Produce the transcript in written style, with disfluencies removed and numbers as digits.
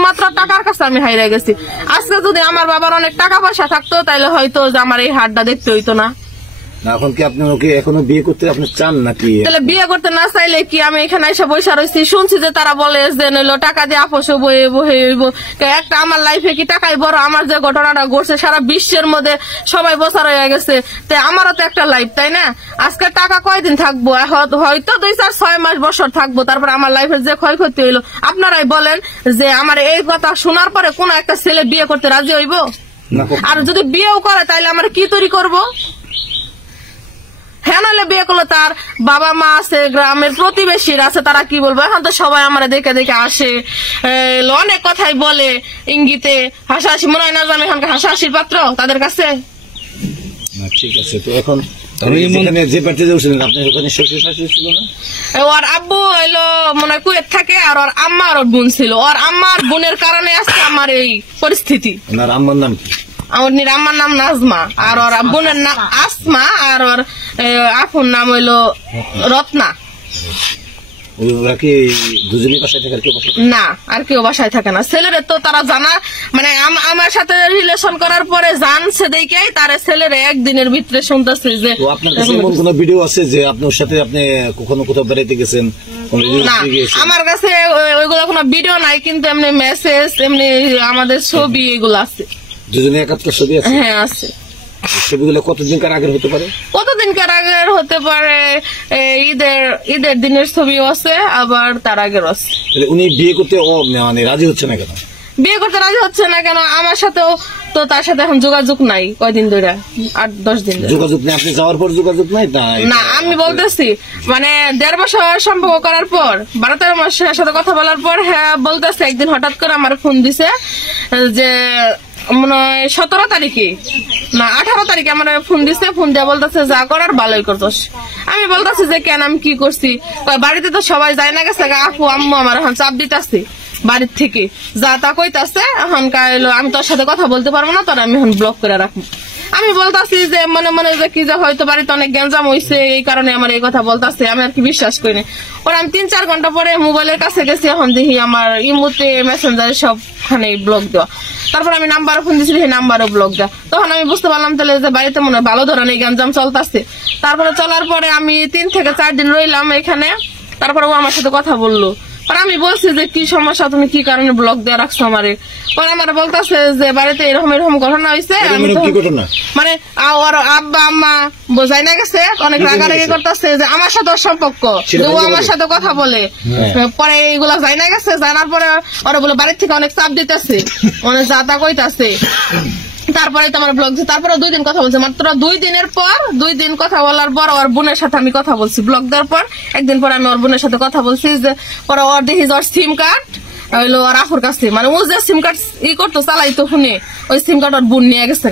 শুধুমাত্র টাকার কাছে আমি হাইরে গেছি। আজকে যদি আমার বাবার অনেক টাকা পয়সা থাকতো তাহলে হয়তো যে আমার এই হাটটা দেখতে হইতো না। এখন কি আপনি ওকে এখনো বিয়ে করতে আপনি চান নাকি? তাহলে বিয়ে করতে না চাইলে কি আমি এখানে এসে বসে রয়েছি? শুনছি যে তারা বলে যে নইলো টাকা দিয়ে আপোষ বইব একটা। আমার লাইফে কি টাকাই বড়? আমার যে ঘটনাটা ঘটছে সারা বিশ্বের মধ্যে সবাই বছর হয়ে গেছে, তো আমারও তো একটা লাইফ, তাই না? আজকে টাকা কয়দিন থাকবো? হয়তো 2-4-6 মাস বছর থাকবো, তারপর আমার লাইফের যে ক্ষয়ক্ষতি হইলো আপনারাই বলেন যে আমার এই কথা শোনার পরে কোন একটা ছেলে বিয়ে করতে রাজি হইব? আর যদি বিয়েও করে তাইলে আমরা কি তৈরি করবো? হ্যাঁ, নইলে বিয়ে করলে তার বাবা মা আছে, গ্রামের প্রতিবেশীরা আছে, তারা কি বলবো? এখন তো সবাই আমার দেখে দেখে আসে, অনেক কথাই বলে ইঙ্গিতে, হাসাহাসি। মনে হয় না যে আমি এখানকার হাসাহাসির পাত্র তাদের কাছে? ঠিক আছে, তো এখন যে বাড়িতে যাচ্ছিলেন আপনার ওখানে শ্বশুর শাশুড়ি ছিল না? ওর আব্বু হইলো মনে হয় কুয়েত থাকে, আর ওর আম্মা আর ওর বোন ছিল। ওর আম্মার বোনের কারণে আজকে আমার এই পরিস্থিতি। ওনার আম্মার নাম কি? আমার আম্মার নাম নাজমা, আর ওর বোনের নাম আসমা, আর ওর আপুর নাম হইলো রত্না। ওরা কি দুজনই বাসায় থাকে? না, আর কেউ বাসায় থাকে না। ছেলেরে তো তারা জানা, মানে আমার সাথে রিলেশন করার পরে জানছে দেখেই তার ছেলের একদিনের ভিতরে শুনতেছে যে। আপনার কাছে এমন কোন ভিডিও আছে যে আপনার সাথে আপনি কখনো কোথাও বেড়াইতে গেছেন? না, আমার কাছে ওইগুলো কোনো ভিডিও নাই, কিন্তু এমনি মেসেজ, এমনি আমাদের ছবি এগুলো আছে। দুজনে একাত্তর ছবি আছে? হ্যাঁ, আছে। ছবিগুলো কতদিনকার আগের হতে পারে? কতদিনকার আগের হতে পারে? ঈদের দিনের ছবিও আছে, আবার তার আগের আছে। উনি বিয়ে করতে মানে রাজি হচ্ছে না কেন? বিয়ে করতে রাজি হচ্ছে না কেন? আমার সাথেও তো তার সাথে এখন যোগাযোগ নাই কয়দিন ধরে, 8-10 দিন যোগাযোগ নেই। আপনি যাওয়ার পর যোগাযোগ নাই? না, আমি বলতেছি মানে 1.5 বছর সম্পর্ক করার পর 12-13 মাসের সাথে কথা বলার পর, হ্যাঁ বলতেছে একদিন হঠাৎ করে আমার ফোন দিছে যে মনে হয় 17 তারিখে না 18 তারিখে আমার ফোন দিছে। ফোন দিয়ে বলতেছে যা করার ভালোই করতোস। আমি বলতেছি যে কেন, আমি কি করছি? বাড়িতে তো সবাই যায় না গেছে, আপু আম্মু আমার এখন চাপ দিতেছে বাড়ির থেকে, যা তা কইতাছে। এখন আমি তোর সাথে কথা বলতে পারবো না, তোর আমি এখন ব্লক করে রাখবো। আমি বলতাছি যে মনে মনে যে কি যে হয়তো বাড়িতে অনেক গ্যাঞ্জাম হয়েছে, এই কারণে আমার এই কথা বলতাছে। আমি আর কি বিশ্বাস করিনি। পরে আমি 3-4 ঘন্টা পরে মোবাইলের কাছে গেছি, এখন দেখি আমার ইমোতে মেসেঞ্জারে সবখানে ব্লক দেওয়া। তারপর আমি নাম্বারও ফোন দিয়েছি, সেই নাম্বারও ব্লক দেওয়া। তখন আমি বুঝতে পারলাম তাহলে যে বাড়িতে মনে হয় ভালো ধরনের গ্যাঞ্জাম চলতেছে। তারপরে চলার পরে আমি 3 থেকে 4 দিন রইলাম এখানে। তারপরে ও আমার সাথে কথা বললো। আমি বলছি যে কি সমস্যা, তুমি কি কারণে ব্লক দেওয়া রাখছো আমারে? পরে আমার বলতেছে যে বাড়িতে এরকম এরকম ঘটনা হয়েছে। মানে ওর আব্বা আম্মা বোঝাই না গেছে, অনেক রাগারাগি করতেছে যে আমার সাথে ওর সম্পর্ক, ও আমার সাথে কথা বলে। পরে এইগুলা যাই না গেছে, জানার পরে ওরা বলে বাড়ির থেকে অনেক চাপ দিতেছে, অনেক যা তা কইতাছে। তারপরে তো আমার ব্লগ, তারপরে 2 দিন কথা বলছে, মাত্র 2 দিনের পর 2 দিন কথা বলার পর ওর বোনের সাথে আমি কথা বলছি। ব্লগ দেওয়ার পর 1 দিন পর আমি ওর বোনের সাথে কথা বলছি যে পরে ওর দেখি ওর সিম কার্ড হইলো ওর আফুর কাছে, মানে ও যে সিম কার্ড করতো চালাইতো ফোনে, ওই সিম কার্ড ওর বোন নিয়ে গেছে।